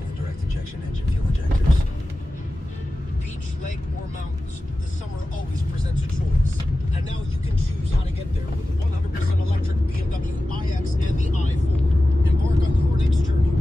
injection engine fuel injectors. Beach, lake, or mountains, the summer always presents a choice. And now you can choose how to get there with the 100% electric BMW iX and the i4. Embark on your next journey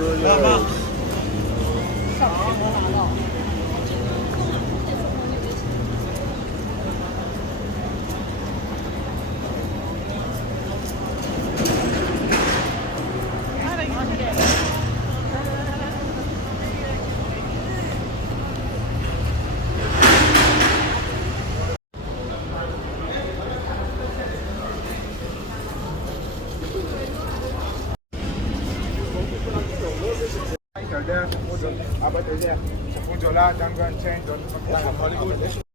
车就 muda, sapujo, abad, sapujo lahat hanggang 10, doon sa